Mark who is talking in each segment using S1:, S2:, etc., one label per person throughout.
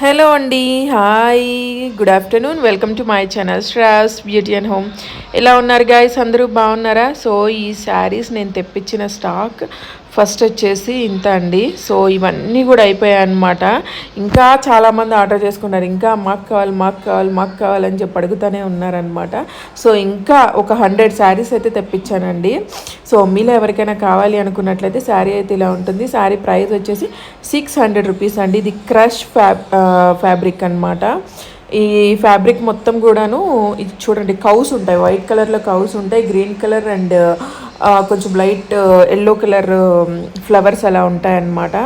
S1: Hello అండి hi good afternoon welcome to my channel straws beauty and home. ఎలా ఉన్నారు guys అందరూ బాగున్నారా? సో ఈ శారీస్ నేను తెప్పించిన స్టాక్ ఫస్ట్ వచ్చేసి ఇంత అండి. సో ఇవన్నీ కూడా అయిపోయాయి అనమాట ఇంకా చాలామంది ఆర్డర్ చేసుకున్నారు. ఇంకా మాకు కావాలి మాకు కావాలి మాకు కావాలని చెప్పి అడుగుతూనే ఉన్నారనమాట సో ఇంకా ఒక హండ్రెడ్ శారీస్ అయితే తెప్పించానండి. సో మీలో ఎవరికైనా కావాలి అనుకున్నట్లయితే శారీ అయితే ఇలా ఉంటుంది. శారీ ప్రైస్ వచ్చేసి సిక్స్ హండ్రెడ్ రూపీస్ అండి. ఇది క్రష్ ఫ్యాబ్ ఫ్యాబ్రిక్ అనమాట ఈ ఫ్యాబ్రిక్ మొత్తం కూడాను ఇది చూడండి కౌస్ ఉంటాయి. వైట్ కలర్లో కౌస్ ఉంటాయి. గ్రీన్ కలర్ అండ్ కొంచెం లైట్ ఎల్లో కలర్ ఫ్లవర్స్ అలా ఉంటాయన్నమాట.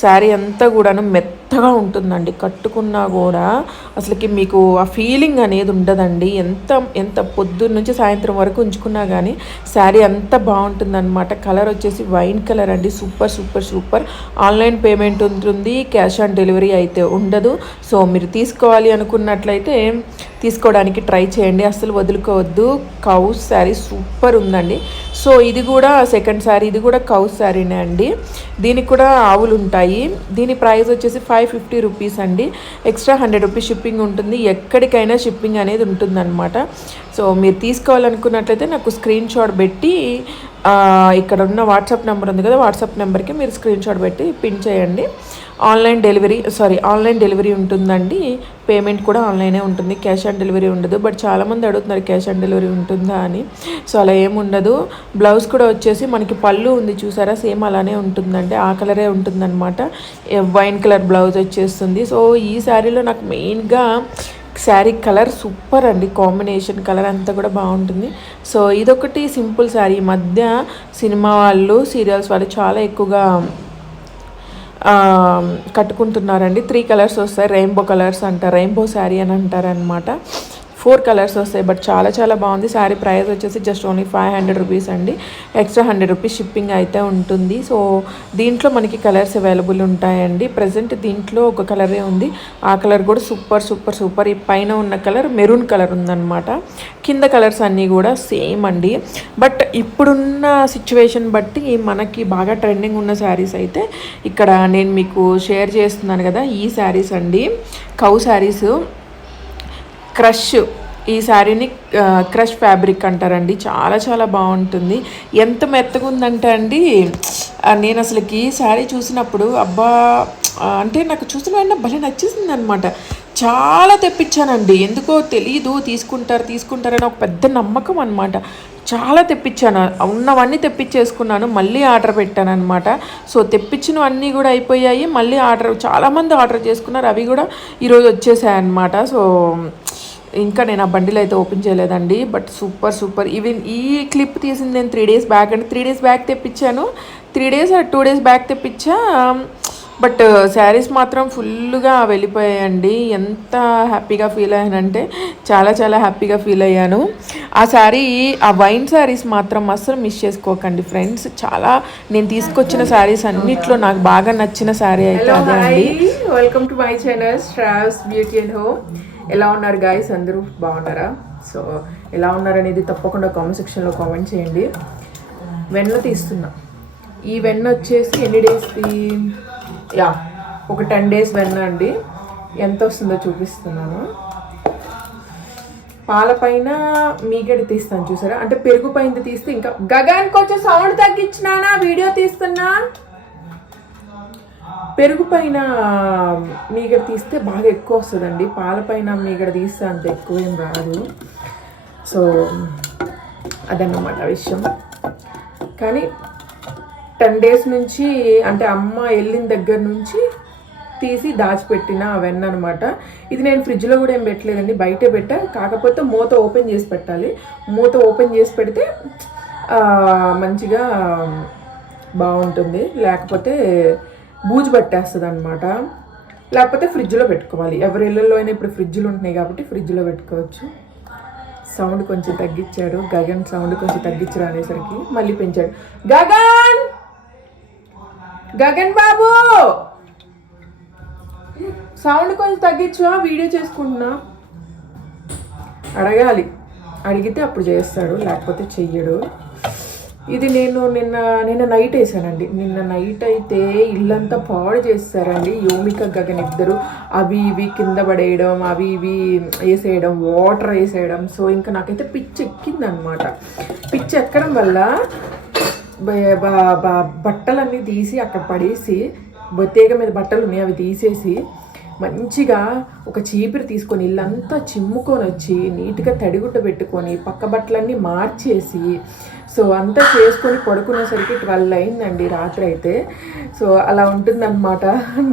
S1: శారీ అంతా కూడాను మెత్తగా ఉంటుందండి. కట్టుకున్నా కూడా అసలుకి మీకు ఆ ఫీలింగ్ అనేది ఉండదండి. ఎంత ఎంత పొద్దున్న నుంచి సాయంత్రం వరకు ఉంచుకున్నా కానీ శారీ అంత బాగుంటుందన్నమాట. కలర్ వచ్చేసి వైన్ కలర్ అండి. Super super super. Online payment ఉంటుంది. క్యాష్ ఆన్ డెలివరీ అయితే ఉండదు. సో మీరు తీసుకోవాలి అనుకున్నట్లయితే తీసుకోవడానికి ట్రై చేయండి. అస్సలు వదులుకోవద్దు. కౌస్ శారీ సూపర్ ఉందండి. సో ఇది కూడా సెకండ్ శారీ. ఇది కూడా కౌస్ శారీనే అండి. దీనికి కూడా ఆవులు ఉంటాయి. దీని ప్రైస్ వచ్చేసి ఫైవ్ ఫిఫ్టీ రూపీస్ అండి. ఎక్స్ట్రా హండ్రెడ్ రూపీస్ షిప్పింగ్ ఉంటుంది. ఎక్కడికైనా షిప్పింగ్ అనేది ఉంటుందన్నమాట. సో మీరు తీసుకోవాలనుకున్నట్లయితే నాకు స్క్రీన్ షాట్ పెట్టి ఇక్కడ ఉన్న వాట్సాప్ నెంబర్ ఉంది కదా వాట్సాప్ నెంబర్కి మీరు స్క్రీన్ షాట్ పెట్టి పిన్ చేయండి. Online delivery sorry online delivery ఉంటుందండి. పేమెంట్ కూడా ఆన్లైనే ఉంటుంది. క్యాష్ ఆన్ డెలివరీ ఉండదు. బట్ చాలామంది అడుగుతున్నారు క్యాష్ ఆన్ డెలివరీ ఉంటుందా? అని. సో అలా ఏముండదు బ్లౌజ్ కూడా వచ్చేసి మనకి పళ్ళు ఉంది చూసారా? సేమ్ అలానే ఉంటుందండి. ఆ కలరే ఉంటుందన్నమాట. వైన్ కలర్ బ్లౌజ్ వచ్చేస్తుంది. సో ఈ శారీలో నాకు మెయిన్గా శారీ కలర్ సూపర్ అండి. కాంబినేషన్ కలర్ అంతా కూడా బాగుంటుంది. సో ఇదొకటి సింపుల్ శారీ. మధ్య సినిమా వాళ్ళు సీరియల్స్ వాళ్ళు చాలా ఎక్కువగా కట్టుకుంటున్నారండి. త్రీ కలర్స్ వస్తాయి. రెయిన్బో కలర్స్ అంటారు. రెయిన్బో శారీ అని అంటారనమాట ఫోర్ కలర్స్ వస్తాయి బట్ చాలా చాలా బాగుంది. శారీ ప్రైస్ వచ్చేసి just only five hundred rupees అండి. ఎక్స్ట్రా హండ్రెడ్ రూపీస్ షిప్పింగ్ అయితే ఉంటుంది. సో దీంట్లో మనకి కలర్స్ అవైలబుల్ ఉంటాయండి. ప్రజెంట్ దీంట్లో ఒక కలరే ఉంది. ఆ కలర్ కూడా సూపర్ సూపర్ సూపర్. ఈ పైన ఉన్న కలర్ మెరూన్ కలర్ ఉందన్నమాట. కింద కలర్స్ అన్నీ కూడా సేమ్ అండి. బట్ ఇప్పుడున్న సిచ్యువేషన్ బట్టి మనకి బాగా ట్రెండింగ్ ఉన్న శారీస్ అయితే ఇక్కడ నేను మీకు షేర్ చేస్తున్నాను కదా ఈ శారీస్ అండి. కౌ శారీస్. క్రష్ ఈ శారీని క్రష్ ఫ్యాబ్రిక్ అంటారండి. చాలా చాలా బాగుంటుంది. ఎంత మెత్తగా ఉందంటే అండి నేను అసలుకి ఈ శారీ చూసినప్పుడు అబ్బా అంటే నాకు చూసిన వెంటనే భలే నచ్చేసింది అనమాట చాలా తెప్పించానండి. ఎందుకో తెలీదు తీసుకుంటారు తీసుకుంటారని ఒక పెద్ద నమ్మకం అనమాట. చాలా తెప్పించాను. ఉన్నవన్నీ తెప్పించేసుకున్నాను మళ్ళీ ఆర్డర్ పెట్టాను అనమాట సో తెప్పించినవన్నీ కూడా అయిపోయాయి. మళ్ళీ ఆర్డర్ చాలామంది ఆర్డర్ చేసుకున్నారు. అవి కూడా ఈరోజు వచ్చేసాయి అనమాట సో ఇంకా నేను ఆ బండిలో అయితే ఓపెన్ చేయలేదండి బట్ సూపర్ సూపర్ ఈవెన్ ఈ క్లిప్ తీసింది నేను త్రీ డేస్ బ్యాక్ అండి. త్రీ డేస్ బ్యాక్ తెప్పించాను. Three days two days back తెప్పించా. But saris మాత్రం ఫుల్గా వెళ్ళిపోయాయండి. ఎంత హ్యాపీగా ఫీల్ అయ్యానంటే చాలా చాలా హ్యాపీగా ఫీల్ అయ్యాను. ఆ శారీ ఆ వైన్ శారీస్ మాత్రం అస్సలు మిస్ చేసుకోకండి ఫ్రెండ్స్ చాలా నేను తీసుకొచ్చిన శారీస్ అన్నిట్లో నాకు బాగా నచ్చిన శారీ అయితే అదే అండి. Welcome to my channel straws beauty and home ఎలా ఉన్నారు గాయస్ అందరూ బాగున్నారా? సో ఎలా ఉన్నారనేది తప్పకుండా కామెంట్ సెక్షన్లో కామెంట్ చేయండి. వెన్న తీస్తున్నా. ఈ వెన్న వచ్చేసి ఎన్ని డేస్ది యా ఒక టెన్ డేస్ వెన్న అండి. ఎంత వస్తుందో చూపిస్తున్నాను. పాల పైన మీగడి తీస్తాను చూసారా? అంటే పెరుగు పైన తీస్తే ఇంకా గగానికి కొంచెం సౌండ్ తగ్గించినానా? వీడియో తీస్తున్నా? పెరుగు పైన మీగడ తీస్తే బాగా ఎక్కువ వస్తుందండి. పాల పైన మీగడ తీస్తే అంత ఎక్కువ ఏం రాదు. సో అదన్నమాట విషయం. కానీ టెన్ డేస్ నుంచి అంటే అమ్మ వెళ్ళిన దగ్గర నుంచి తీసి దాచిపెట్టిన అవన్నీ అనమాట ఇది నేను ఫ్రిడ్జ్లో కూడా ఏం పెట్టలేదండి. బయటే పెట్టా. కాకపోతే మూత ఓపెన్ చేసి పెట్టాలి. మూత ఓపెన్ చేసి పెడితే మంచిగా బాగుంటుంది. లేకపోతే బూజు పట్టేస్తుంది అనమాట లేకపోతే ఫ్రిడ్జ్లో పెట్టుకోవాలి. ఎవరి ఇళ్ళల్లో అయినా ఇప్పుడు ఫ్రిడ్జ్లు ఉంటున్నాయి కాబట్టి ఫ్రిడ్జ్లో పెట్టుకోవచ్చు. సౌండ్ కొంచెం తగ్గించాడు. గగన్ సౌండ్ కొంచెం తగ్గించడం అనేసరికి మళ్ళీ పెంచాడు. గగన్! గగన్ బాబు! సౌండ్ కొంచెం తగ్గించు వీడియో చేసుకుంటున్నా. అడగాలి. అడిగితే అప్పుడు చేస్తాడు లేకపోతే చెయ్యడు. ఇది నేను నిన్న నిన్న నైట్ వేసానండి. నిన్న నైట్ అయితే ఇల్లంతా పాడు చేస్తారండి యోమిక గగన్ ఇద్దరు అవి ఇవి కింద పడేయడం అవి ఇవి వేసేయడం వాటర్ వేసేయడం. సో ఇంకా నాకైతే పిచ్చి ఎక్కిందనమాట పిచ్చి ఎక్కడం వల్ల బట్టలన్నీ తీసి అక్కడ పడేసి బొత్తేగ మీద బట్టలు ఉన్నాయి అవి తీసేసి మంచిగా ఒక చీపిరి తీసుకొని ఇల్లంతా చిమ్ముకొని వచ్చి నీట్గా తడిగుడ్డ పెట్టుకొని పక్క బట్టలన్నీ మార్చేసి సో అంతా చేసుకొని పడుకునేసరికి ట్వెల్వ్ అయిందండి రాత్రి అయితే. సో అలా ఉంటుందన్నమాట.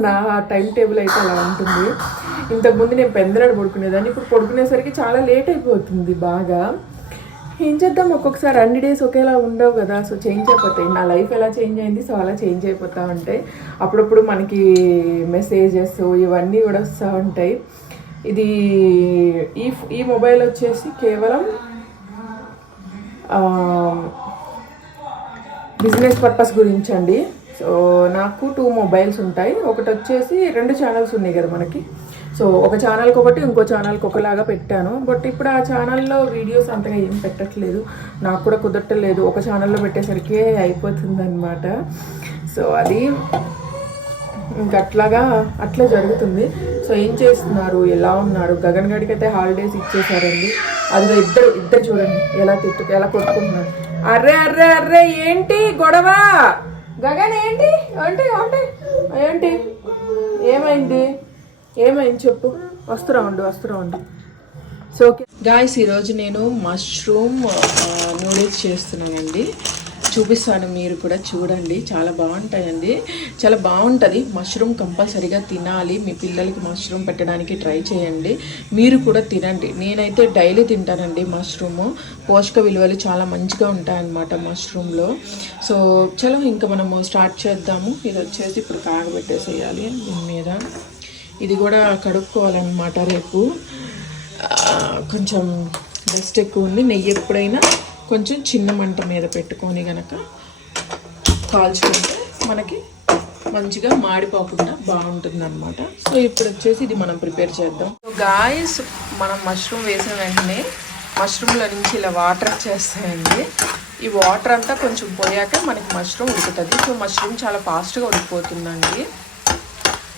S1: నా టైం టేబుల్ అయితే అలా ఉంటుంది. ఇంతకుముందు నేను పెందలాడు పడుకునేదాన్ని ఇప్పుడు పడుకునేసరికి చాలా లేట్ అయిపోతుంది బాగా. ఏం చేద్దాం? ఒక్కొక్కసారి అన్ని డేస్ ఒకేలా ఉండవు కదా. సో చేంజ్ అయిపోతాయి. నా లైఫ్ ఎలా చేంజ్ అయింది? సో అలా చేంజ్ అయిపోతూ ఉంటాయి. అప్పుడప్పుడు మనకి మెసేజెస్ ఇవన్నీ కూడా వస్తూ ఉంటాయి. ఇది ఈ ఈ మొబైల్ వచ్చేసి కేవలం బిజినెస్ పర్పస్ గురించి అండి సో నాకు టూ మొబైల్స్ ఉంటాయి. ఒకటి వచ్చేసి రెండు ఛానల్స్ ఉన్నాయి కదా మనకి. సో ఒక ఛానల్కి ఒకటి ఇంకో ఛానల్కి ఒకలాగా పెట్టాను. బట్ ఇప్పుడు ఆ ఛానల్లో వీడియోస్ అంతగా ఏం పెట్టట్లేదు. నాకు కూడా కుదరట్లేదు. ఒక ఛానల్లో పెట్టేసరికి అయిపోతుంది అనమాట సో అది ఇంకా అట్లాగా అట్లా జరుగుతుంది. సో ఏం చేస్తున్నారు? ఎలా ఉన్నారు? గగన్ గడికి అయితే హాలిడేస్ ఇచ్చేసారండి. అది ఇద్దరు ఇద్దరు చూడండి. ఎలా తిట్టు ఎలా కొట్టుకుంటున్నారు? అర్రే అర్రే అర్రే ఏంటి గొడవ? గగన్ ఏంటి? ఏంటి ఏంటి ఏంటి? ఏమైంది? ఏమైంది చెప్పు. వస్తురా ఉండు వస్తురా ఉండు. సో ఓకే గాయస్ ఈరోజు నేను మష్రూమ్ నూడిల్స్ uh, చేస్తున్నానండి. చూపిస్తాను మీరు కూడా చూడండి. చాలా బాగుంటాయండి. చాలా బాగుంటుంది. మష్రూమ్ కంపల్సరీగా తినాలి. మీ పిల్లలకి మష్రూమ్ పెట్టడానికి ట్రై చేయండి. మీరు కూడా తినండి. నేనైతే డైలీ తింటానండి మష్రూమ్. పోషక విలువలు చాలా మంచిగా ఉంటాయన్నమాట మష్రూమ్లో. సో చలో ఇంకా మనము స్టార్ట్ చేద్దాము. ఇది వచ్చేసి ఇప్పుడు కాగబెట్టేసేయాలి దీని మీద. ఇది కూడా కడుక్కోవాలన్నమాట రేపు. కొంచెం డస్ట్ ఎక్కువ ఉంది. నెయ్యి ఎప్పుడైనా కొంచెం చిన్న మంట మీద పెట్టుకొని గనక కాల్చుకుంటే మనకి మంచిగా మాడిపోకుండా బాగుంటుంది అనమాట సో ఇప్పుడు వచ్చేసి ఇది మనం ప్రిపేర్ చేద్దాం. సో గాయస్ మనం మష్రూమ్ వేసిన వెంటనే మష్రూమ్లో నుంచి ఇలా వాటర్ వచ్చేస్తాయండి. ఈ వాటర్ అంతా కొంచెం పోయాక మనకి మష్రూమ్ ఉడుకుతుంది. సో మష్రూమ్ చాలా ఫాస్ట్గా ఉడికిపోతుందండి.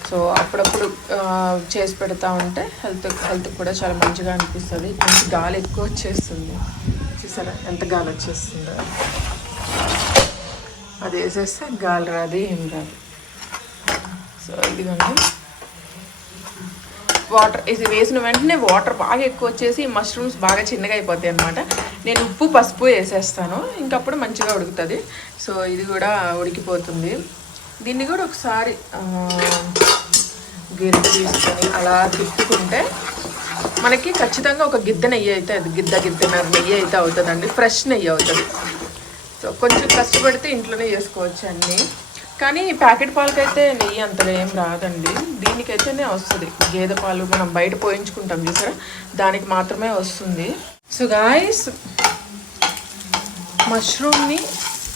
S1: సో అప్పుడప్పుడు చేసి పెడతా ఉంటే హెల్త్ హెల్త్ కూడా చాలా మంచిగా అనిపిస్తుంది. మంచి గాలి ఎక్కువ వచ్చేస్తుంది. చూసారా? ఎంత గాలి వచ్చేస్తుందో. అది వేసేస్తే గాలి రాదు ఏం రాదు. సో ఇదిగోండి. వాటర్ ఇది వేసిన వెంటనే వాటర్ బాగా ఎక్కువ వచ్చేసి మష్రూమ్స్ బాగా చిన్నగా అయిపోతాయి అనమాట నేను ఉప్పు పసుపు వేసేస్తాను. ఇంకప్పుడు మంచిగా ఉడుకుతుంది. సో ఇది కూడా ఉడికిపోతుంది. దీన్ని కూడా ఒకసారి ఆ, గిన్నె తీసుకొని అలా తిప్పుకుంటే మనకి ఖచ్చితంగా ఒక గిద్దె నెయ్యి అయితే అది గిద్ద గిద్దెన్నర నెయ్యి అయితే అవుతుందండి. ఫ్రెష్ నెయ్యి అవుతుంది. సో కొంచెం కష్టపడితే ఇంట్లోనే చేసుకోవచ్చు అన్నీ. కానీ ప్యాకెట్ పాలకైతే నెయ్యి అంతగా ఏం రాదండి. దీనికైతేనే వస్తుంది. గేదె పాలు మనం బయట పోయించుకుంటాం చూసారా? దానికి మాత్రమే వస్తుంది. సో గాయస్ మష్రూమ్ని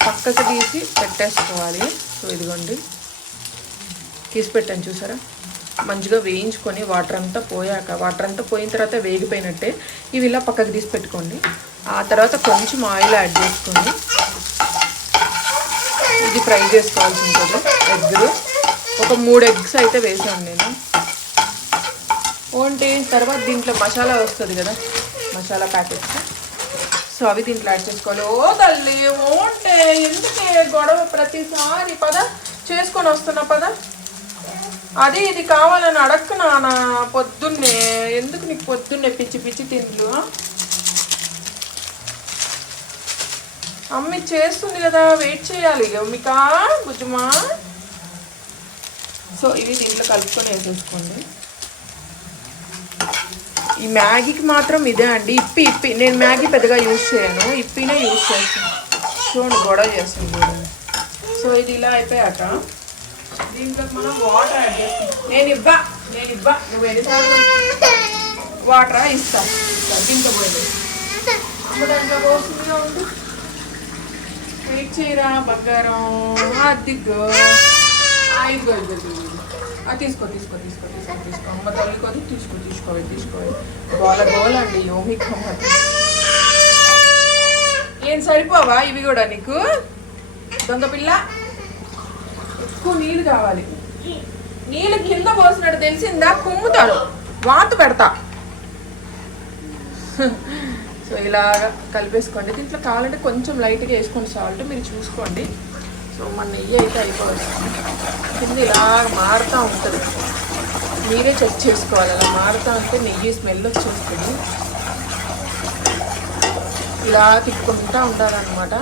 S1: పక్కకు తీసి పెట్టేసుకోవాలి. సో ఇదిగోండి. తీసి పెట్టాను చూసారా? మంచిగా వేయించుకొని వాటర్ అంతా పోయాక వాటర్ అంతా పోయిన తర్వాత వేగిపోయినట్టే ఇవి ఇలా పక్కకు తీసి పెట్టుకోండి. ఆ తర్వాత కొంచెం ఆయిల్ యాడ్ చేసుకోండి. ఇది ఫ్రై చేసుకోవాల్సి ఉంటుంది. ఎగ్ ఒక మూడు ఎగ్స్ అయితే వేసాను నేను. ఓంటి తర్వాత దీంట్లో మసాలా వస్తుంది కదా మసాలా ప్యాకెట్స్ సో అవి దీంట్లో యాడ్ చేసుకోవాలి. ఓ తల్లి ఓంటే ఎందుకే గొడవ? ప్రతిసారి పద చేసుకొని వస్తున్నా పద. అది ఇది కావాలని అడక్క నాన్న పొద్దున్నే. ఎందుకు నీకు పొద్దున్నే పిచ్చి పిచ్చి తిండ్లు? అమ్మి చేస్తుంది కదా వెయిట్ చేయాలి. గౌమిక బుజ్జుమా. సో ఇవి దీంట్లో కలుపుకొని వేసేసుకోండి. ఈ మ్యాగీకి మాత్రం ఇదే అండి. ఇప్పి ఇప్పి. నేను మ్యాగీ పెద్దగా యూజ్ చేయను. ఇప్పినే యూజ్ చేస్తాను. చూడండి గొడవ చేస్తాను సో ఇది ఇలా అయిపోయాక దీంట్లోకి మనం వాటర్ యాడ్ చేస్తాం. నేను ఇవ్వా నేను ఇవ్వా. నువ్వు ఎన్నిసార్లు వాటర్ ఇస్తా. ఇస్తా దీంట్లో పోయింది అమ్మ దాంట్లో పోస్తుందిగా ఉండు వెయిట్ చేయరా బంగారం అదిగో ఇదిగో. అది తీసుకో తీసుకో తీసుకో తీసుకో తీసుకో. అమ్మ తల్లి కొద్ది తీసుకో తీసుకో తీసుకోవాలి గోల గోల అండి ఏం సరిపోవా ఇవి కూడా నీకు? దొంగ పిల్ల ఎక్కువ నీళ్ళు కావాలి. నీళ్ళు కింద పోసినట్టు తెలిసిందా కుమ్ముతారు వాతు పెడతా. సో ఇలాగా కలిపేసుకోండి. దీంట్లో కావాలంటే కొంచెం లైట్గా వేసుకోండి. సాల్ట్ మీరు చూసుకోండి. సో మన నెయ్యి అయితే అయిపోవచ్చు కింద ఇలా మారుతూ ఉంటుంది. మీరే చెక్ చేసుకోవాలి. అలా మారుతూ ఉంటే నెయ్యి స్మెల్ వచ్చేస్తుంది. ఇలా తిప్పుకుంటూ ఉండాలన్నమాట.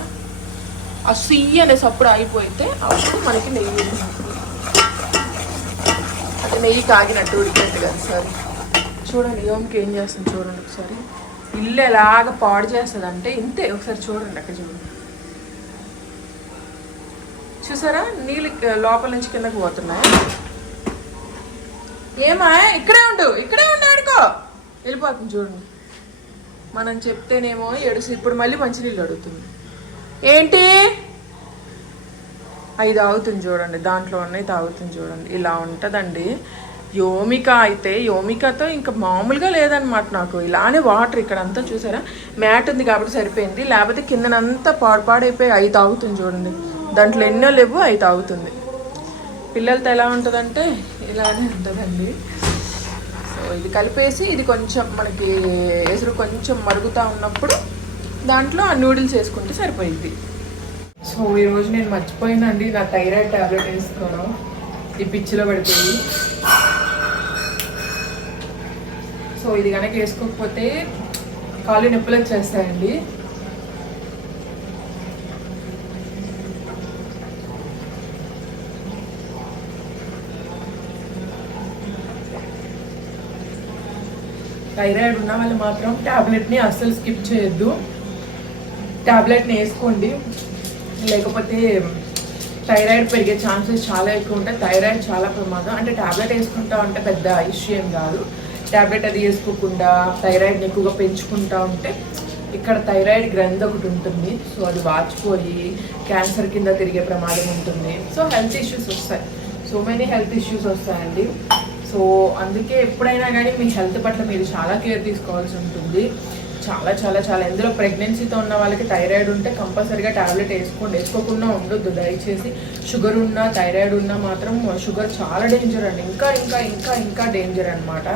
S1: ఆ సుయ్యి అనే సప్పుడు అయిపోయితే అప్పుడు మనకి నెయ్యి అది అంటే నెయ్యి కాగినట్టు ఉడికినట్టు కదా సార్. చూడండి ఓంకి ఏం చేస్తుంది చూడండి ఒకసారి. ఇల్లు ఎలాగ పాడు చేస్తుంది అంటే ఇంతే ఒకసారి చూడండి అక్కడ చూడండి. చూసారా? నీళ్ళు లోపల నుంచి కిందకు పోతున్నాయి. ఏమా? ఇక్కడే ఉండు ఇక్కడే ఉండు ఆడుకో. వెళ్ళిపోతుంది చూడండి. మనం చెప్తేనేమో ఏడుసి ఇప్పుడు మళ్ళీ మంచినీళ్ళు అడుగుతుంది. ఏంటి? అవి తాగుతుంది చూడండి దాంట్లో ఉన్నాయి తాగుతుంది చూడండి. ఇలా ఉంటుందండి. యోమిక అయితే యోమికతో ఇంకా మామూలుగా లేదనమాట నాకు. ఇలానే వాటర్ ఇక్కడ అంతా చూసారా? మ్యాట్ ఉంది కాబట్టి సరిపోయింది. లేకపోతే కిందనంతా పాడుపాడైపోయి అవి తాగుతుంది చూడండి. దాంట్లో ఎన్నో లేవు అవి తాగుతుంది. పిల్లలతో ఎలా ఉంటుందంటే ఇలానే ఉంటుందండి. సో ఇది కలిపేసి ఇది కొంచెం మనకి ఎసురు కొంచెం మరుగుతూ ఉన్నప్పుడు దాంట్లో ఆ నూడిల్స్ వేసుకుంటే సరిపోయింది. సో ఈరోజు నేను మర్చిపోయినండి నా థైరాయిడ్ టాబ్లెట్ వేసుకోవడం ఈ పిచ్చిలో పడిపోయి. సో ఇది కనుక వేసుకోకపోతే కాళ్ళు నొప్పులు వచ్చేస్తాయండి. థైరాయిడ్ ఉన్న వాళ్ళు మాత్రం ట్యాబ్లెట్ని అస్సలు స్కిప్ చేయొద్దు. ట్యాబ్లెట్ని వేసుకోండి. లేకపోతే థైరాయిడ్ పెరిగే ఛాన్సెస్ చాలా ఎక్కువ ఉంటాయి. థైరాయిడ్ చాలా ప్రమాదం. అంటే ట్యాబ్లెట్ వేసుకుంటా ఉంటే పెద్ద ఇష్యూ ఏం కాదు. ట్యాబ్లెట్ అది వేసుకోకుండా థైరాయిడ్ని ఎక్కువగా పెంచుకుంటా ఉంటే ఇక్కడ థైరాయిడ్ గ్రంథి ఒకటి ఉంటుంది. సో అది వాచిపోయి క్యాన్సర్ కింద తిరిగే ప్రమాదం ఉంటుంది. సో హెల్త్ ఇష్యూస్ వస్తాయి. సో మెనీ హెల్త్ ఇష్యూస్ వస్తాయండి. సో అందుకే ఎప్పుడైనా కానీ మీ హెల్త్ పట్ల మీరు చాలా కేర్ తీసుకోవాల్సి ఉంటుంది. చాలా చాలా చాలా. ఎందులో ప్రెగ్నెన్సీతో ఉన్న వాళ్ళకి థైరాయిడ్ ఉంటే కంపల్సరీగా టాబ్లెట్ వేసుకోండి. వేసుకోకుండా ఉండొద్దు. దయచేసి షుగర్ ఉన్నా థైరాయిడ్ ఉన్నా మాత్రం షుగర్ చాలా డేంజర్ అండి. ఇంకా ఇంకా ఇంకా ఇంకా డేంజర్ అనమాట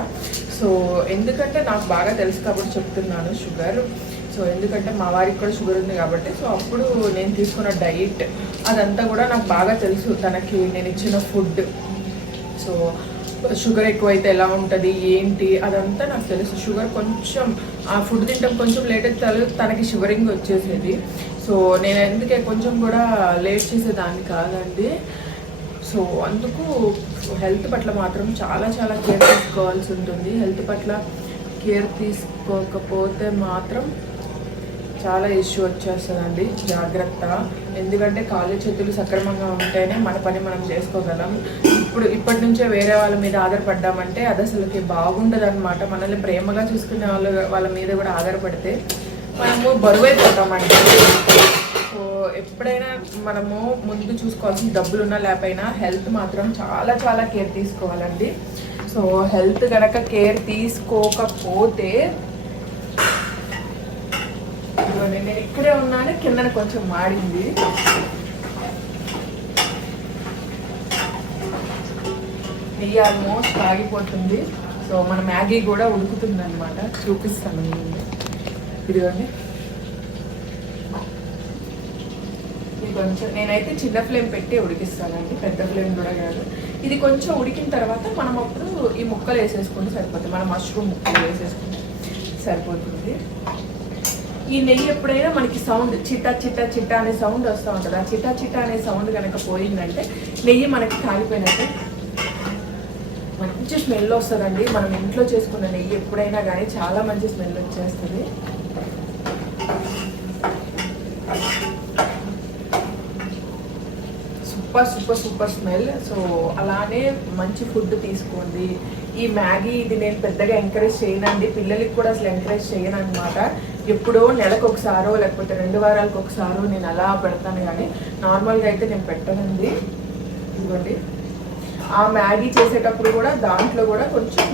S1: సో ఎందుకంటే నాకు బాగా తెలుసు కాబట్టి చెప్తున్నాను షుగర్ సో ఎందుకంటే మా వారికి కూడా షుగర్ ఉంది కాబట్టి. సో అప్పుడు నేను తీసుకున్న డైట్ అదంతా కూడా నాకు బాగా తెలుసు. తనకి నేను ఇచ్చిన ఫుడ్ సో షుగర్ ఎక్కువైతే ఎలా ఉంటుంది? ఏంటి? అదంతా నాకు తెలుసు. షుగర్ కొంచెం ఆ ఫుడ్ తింటాం కొంచెం లేట్ అయితే తనకి షివరింగ్ వచ్చేసేది. సో నేను ఎందుకే కొంచెం కూడా లేట్ చేసేదాన్ని కాదండి. సో అందుకు హెల్త్ పట్ల మాత్రం చాలా చాలా కేర్ తీసుకోవాల్సి ఉంటుంది. హెల్త్ పట్ల కేర్ తీసుకోకపోతే మాత్రం చాలా ఇష్యూ వచ్చేస్తుందండి. జాగ్రత్త. ఎందుకంటే కాళ్ళు చేతులు సక్రమంగా ఉంటేనే మన పని మనం చేసుకోగలం. ఇప్పుడు ఇప్పటి నుంచే వేరే వాళ్ళ మీద ఆధారపడ్డామంటే అది అసలుకి బాగుండదు అనమాట మనల్ని ప్రేమగా చూసుకునే వాళ్ళు వాళ్ళ మీద కూడా ఆధారపడితే మనము బరువైపోతామండి. సో ఎప్పుడైనా మనము ముందు చూసుకోవాల్సిన డబ్బులున్నా లేకపోయినా హెల్త్ మాత్రం చాలా చాలా కేర్ తీసుకోవాలండి. సో హెల్త్ కనుక కేర్ తీసుకోకపోతే చూడండి నేను ఇక్కడే ఉన్నాను కిందన కొంచెం మాడింది నెయ్యి ఆల్మోస్ట్ ఆగిపోతుంది. సో మన మ్యాగీ కూడా ఉడుకుతుంది అనమాట చూపిస్తాను నేను ఇదిగోండి. ఇది కొంచెం నేనైతే చిన్న ఫ్లేమ్ పెట్టి ఉడికిస్తానండి పెద్ద ఫ్లేమ్ కూడా కాదు. ఇది కొంచెం ఉడికిన తర్వాత మనం అప్పుడు ఈ ముక్కలు వేసేసుకుంటే సరిపోతుంది. మన మష్రూమ్ ముక్కలు వేసేసుకుంటే సరిపోతుంది. ఈ నెయ్యి ఎప్పుడైనా మనకి సౌండ్ చిట్టా చిట్టా చిట్టా అనే సౌండ్ వస్తూ ఉంటుంది. ఆ చిట్టా చిట్టా అనే సౌండ్ కనుక పోయిందంటే నెయ్యి మనకి కాగిపోయినట్టే మంచి స్మెల్ వస్తుందండి. మనం ఇంట్లో చేసుకున్న నెయ్యి ఎప్పుడైనా కానీ చాలా మంచి స్మెల్ వచ్చేస్తుంది. Super super super smell. So అలానే మంచి ఫుడ్ తీసుకోండి. ఈ మ్యాగీ ఇది నేను పెద్దగా ఎంకరేజ్ చేయనండి. పిల్లలకి కూడా అసలు ఎంకరేజ్ చేయను అనమాట ఎప్పుడో నెలకు ఒకసారో లేకపోతే రెండు వారాలకు ఒకసారో నేను అలా పెడతాను కానీ నార్మల్గా అయితే నేను పెట్టనండి. ఇదిగోండి. ఆ మ్యాగీ చేసేటప్పుడు కూడా దాంట్లో కూడా కొంచెం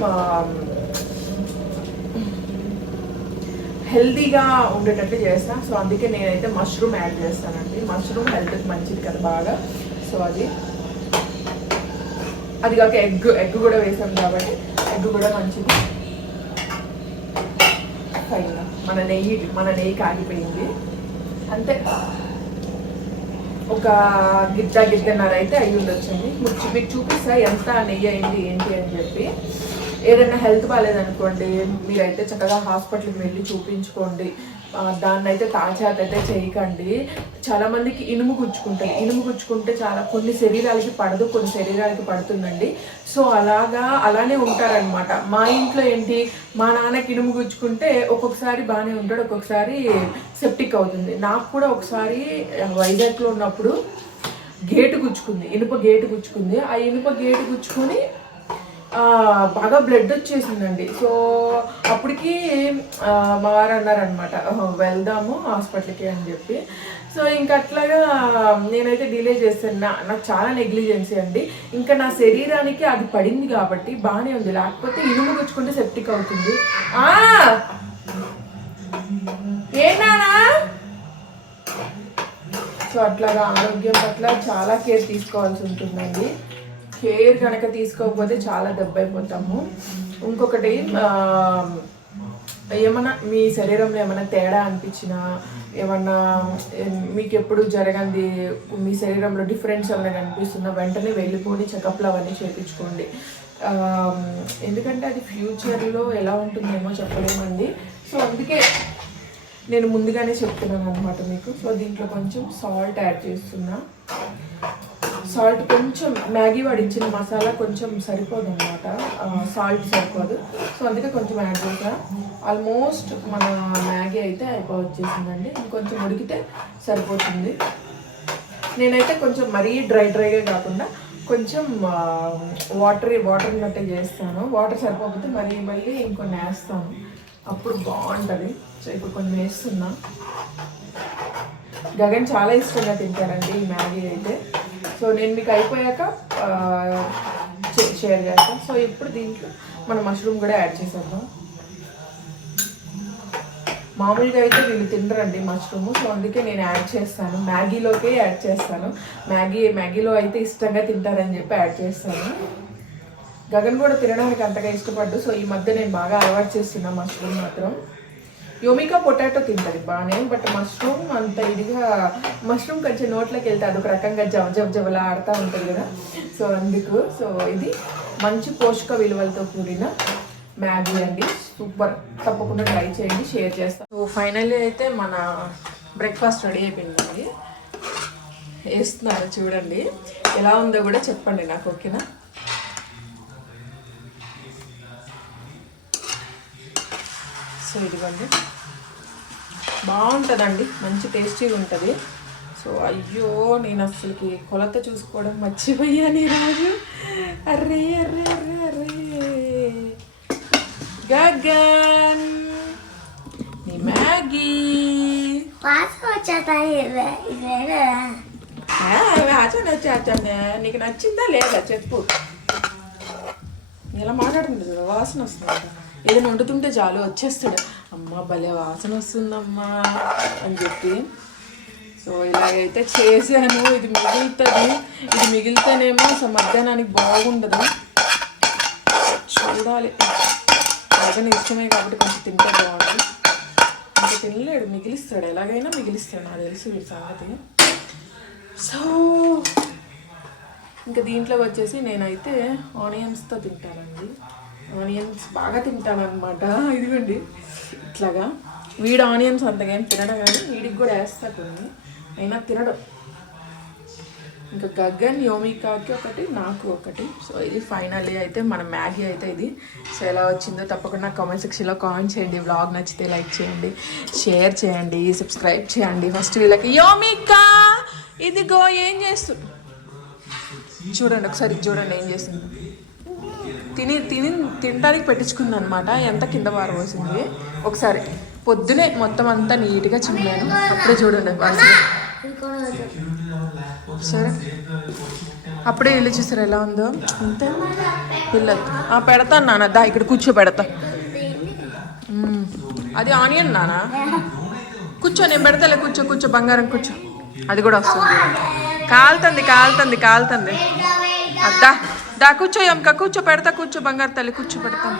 S1: హెల్తీగా ఉండేటట్టు చేస్తాను సో అందుకే నేనైతే మష్రూమ్ యాడ్ చేస్తానండి. మష్రూమ్ హెల్త్కి మంచిది కదా బాగా. సో అది. అది కాక ఎగ్ ఎగ్ కూడా వేసాం కాబట్టి ఎగ్ కూడా మంచిది. ఫైన్ మన నెయ్యి మన నెయ్యి కాగిపోయింది. అంతే. ఒక గిద్ద గిద్దన్నర అయితే అయ్యి ఉండొచ్చండి. మీకు చూపిస్తా ఎంత నెయ్యి అయింది ఏంటి అని చెప్పి. ఏదైనా హెల్త్ బాగాలేదనుకోండి మీరైతే చక్కగా హాస్పిటల్కి వెళ్ళి చూపించుకోండి. దాన్ని అయితే అయితే చేయకండి. చాలా మందికి ఇనుము గుచ్చుకుంటాయి. ఇనుము గుచ్చుకుంటే చాలా కొన్ని శరీరాలకి పడదు కొన్ని శరీరాలకి పడుతుందండి. సో అలాగా అలానే ఉంటారనమాట మా ఇంట్లో ఏంటి మా నాన్నకి ఇనుము గుచ్చుకుంటే ఒక్కొక్కసారి బాగానే ఉంటాడు ఒక్కొక్కసారి సెప్టిక్ అవుతుంది. నాకు కూడా ఒకసారి వైజాగ్లో ఉన్నప్పుడు గేటు గుచ్చుకుంది ఇనుప గేటు గుచ్చుకుంది. ఆ ఇనుప గేటు గుచ్చుకొని బాగా బ్లడ్ వచ్చేసిందండి. సో అప్పటికి మా వారు అన్నారనమాట వెళ్దాము హాస్పిటల్కి అని చెప్పి. సో ఇంకా అట్లాగా నేనైతే డిలే చేస్తాను నాకు చాలా నెగ్లిజెన్సీ అండి. ఇంకా నా శరీరానికి అది పడింది కాబట్టి బాగానే ఉంది. లేకపోతే ఇనుము గుచ్చుకుంటే సెప్టిక్ అవుతుంది. ఏనానా సో అట్లాగా ఆరోగ్యం పట్ల చాలా కేర్ తీసుకోవాల్సి ఉంటుందండి. కేర్ కనుక తీసుకోకపోతే చాలా దెబ్బ అయిపోతాము ఇంకొకటి ఏమన్నా మీ శరీరంలో ఏమైనా తేడా అనిపించినా ఏమన్నా మీకు ఎప్పుడు జరగంది మీ శరీరంలో డిఫరెన్స్ ఏమైనా అనిపిస్తున్నా వెంటనే వెళ్ళిపోయి చెకప్లు అవన్నీ చేయించుకోండి ఎందుకంటే అది ఫ్యూచర్లో ఎలా ఉంటుందేమో చెప్పలేమండి. సో అందుకే నేను ముందుగానే చెప్తున్నాను అనమాట మీకు. సో దీంట్లో కొంచెం సాల్ట్ యాడ్ చేస్తున్నా. సాల్ట్ కొంచెం మ్యాగీ వాడు ఇచ్చిన మసాలా కొంచెం సరిపోదు అనమాట సాల్ట్ సరిపోదు. సో అందుకే కొంచెం యాడ్ చేసా ఆల్మోస్ట్ మన మ్యాగీ అయితే అయిపో వచ్చేసిందండి ఇంకొంచెం ఉడికితే సరిపోతుంది. నేనైతే కొంచెం మరీ డ్రై డ్రైగా కాకుండా కొంచెం వాటర్ వాటర్ గట్టే చేస్తాను. వాటర్ సరిపోకపోతే మరీ మళ్ళీ ఇంకొన్ని వేస్తాను అప్పుడు బాగుంటుంది. సో ఇప్పుడు కొన్ని వేస్తున్నా గగన్ చాలా ఇష్టంగా తింటారండి ఈ మ్యాగీ అయితే. సో నేను మీకు అయిపోయాక షేర్ చేస్తాను సో ఇప్పుడు దీంట్లో మన మష్రూమ్ కూడా యాడ్ చేసేద్దాం. మామూలుగా అయితే వీళ్ళు తినరండి మష్రూమ్ సో అందుకే నేను యాడ్ చేస్తాను. మ్యాగీలోకే యాడ్ చేస్తాను. మ్యాగీ మ్యాగీలో అయితే ఇష్టంగా తింటారని చెప్పి యాడ్ చేస్తాను. గగన్ కూడా తినడానికి అంతగా ఇష్టపడ్డు సో ఈ మధ్య నేను బాగా అలవాటు చేస్తున్నా మష్రూమ్ మాత్రం. యోమికా పొటాటో తింటుంది బాగానే బట్ మష్రూమ్ అంత ఇదిగా మష్రూమ్ కొంచెం నోట్లోకి వెళ్తే అదొక రకంగా జవ జవ జవలా ఆడుతూ ఉంటుంది కదా. సో అందుకు సో ఇది మంచి పోషక విలువలతో కూడిన మ్యాగీ అండి. సూపర్ తప్పకుండా ట్రై చేయండి షేర్ చేస్తాను సో ఫైనల్లీ అయితే మన బ్రేక్ఫాస్ట్ రెడీ అయిపోయిందండి. వేస్తున్నారు చూడండి. ఎలా ఉందో కూడా చెప్పండి నాకు ఓకేనా? సో ఇదిగోండి. బాగుంటుందండి. మంచి టేస్టీగా ఉంటుంది. సో అయ్యో నేను అసలుకి కొలత చూసుకోవడం మర్చిపోయాను ఈరోజు అర్రే అర్రే అర్రే అర్రే. గగన్ నీ మ్యాగీ. నీకు నచ్చిందా లేదా చెప్పు. ఇలా మాట్లాడుతుంది వాసన వస్తుంది. ఏదైనా వండుతుంటే చాలు వచ్చేస్తాడు. అమ్మ భలే వాసన వస్తుందమ్మా అని చెప్పి. సో ఇలాగైతే చేశాను. ఇది మిగులుతుంది. ఇది మిగిలితేనేమో సో మధ్యాహ్నానికి బాగుండదు. చూడాలి. బాగా ఇష్టమే కాబట్టి కొంచెం తింటే బాగుంటుంది. ఇంకా తినలేడు. మిగిలిస్తాడు. ఎలాగైనా మిగిలిస్తాడు. నాకు తెలుసు మీ సంగతి సో ఇంకా దీంట్లో వచ్చేసి నేనైతే ఆనియన్స్తో తింటానండి. ఆనియన్స్ బాగా తింటానమాట ఇదిగోండి. ఇట్లాగా. వీడు ఆనియన్స్ అంతగా ఏం తినడం కానీ వీడికి కూడా వేస్తా కొన్ని. అయినా తినడం. ఇంకా గగన్ యోమికాకి ఒకటి నాకు ఒకటి. సో ఇది ఫైనల్లీ అయితే మన మ్యాగీ అయితే ఇది. సో ఎలా వచ్చిందో తప్పకుండా కామెంట్ సెక్షన్లో కామెంట్ చేయండి. బ్లాగ్ నచ్చితే లైక్ చేయండి షేర్ చేయండి సబ్స్క్రైబ్ చేయండి. ఫస్ట్ వీళ్ళకి యోమికా ఇదిగో ఏం చేస్తు? చూడండి ఒకసారి చూడండి ఏం చేస్తుంది. తిని తిని తినడానికి పెట్టించుకుంది అనమాట ఎంత కింద పారబోసింది. ఒకసారి పొద్దునే మొత్తం అంతా నీట్గా చిమ్మాను. అప్పుడే చూడండి సరే. అప్పుడే వెళ్ళి చూసారు ఎలా ఉందో? అంతే. పిల్లలు ఆ పెడతాను నాన్న. దా ఇక్కడ కూర్చో పెడతా. అది ఆనియన్ నానా కూర్చో నేను పెడతలే. కూర్చో కూర్చో. బంగారం కూర్చో. అది కూడా వస్తుంది. కాలుతుంది కాలుతుంది కాలుతుంది. అద్దా దా కూర్చో ఎంక కూర్చో పెడతా కూర్చో బంగారు తల్లి కూర్చో పెడతాను